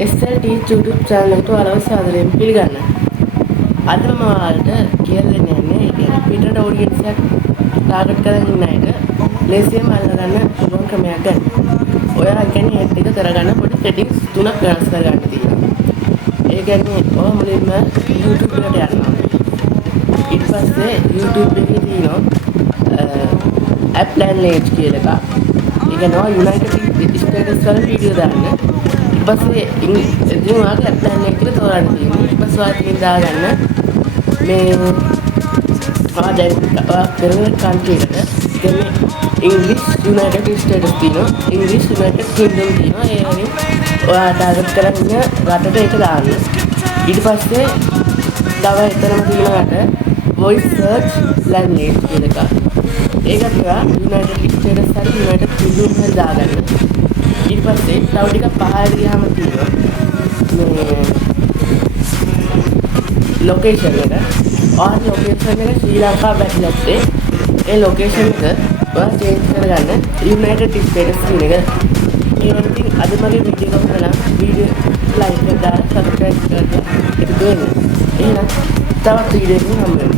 SLT YouTube channel එකට ඔයාලව සාදරයෙන් පිළිගන්නවා. අද මම ඔයාලට කියලා දෙන්න යන්නේ පිටරට audience එකක් ටාගට් කරගෙන ඉන්න අයට ලේසියෙන්ම අල්ලගන්න පුළුවන් ක්‍රමයක් ගැන. ඔයාලා කියන්නේ ඒත් එක කරගන්න පොඩි settings තුනක් වෙනස් කරගන්න තියෙනවා. ඒ කියන්නේ ඔයා මුලින්ම YouTube එකට යනවා. ඊට පස්සේ YouTube එකේ තියෙනවා app language කියලා එකක්. ඒ කියන්නේ United States වල වීඩියෝ දාන්න. ඊපස්සේ ඉතින් ඔයාලට app language කියලා තෝරන්න තියෙනවා. ඊපස්සේ ඔයාලා දාගන්න මේ දැන් ඔයා කරන country එකට කියන්නේ English United States තියෙනවා. English United Kingdom තියෙනවා. ඒ වගේ ඔයා ටාගට් කරගෙන රටට ඒක දාන්න. ඊට පස්සේ තව එතනම තියෙනකට voice search language කියලා එකක්. ඒකට ඔයා United States හරි United Kingdom හරි දාගන්න. ඊට පස්සේ තව ටිකක් පහළ ගියාම තියෙනවා මේ location එක. ඔය location එක ශ්‍රී ලංකාව වැටලත්තේ ඒ location එක ඔයා change කරගන්න United States කියන එක. ඒ වගේ අද මගේ වීඩියෝ එක කරලා වීඩියෝ like එක දාලා subscribe කරලා එකතු වෙන්න. එහෙනම් තවත් වීඩියෝ එකකින් හම්බ වෙමු.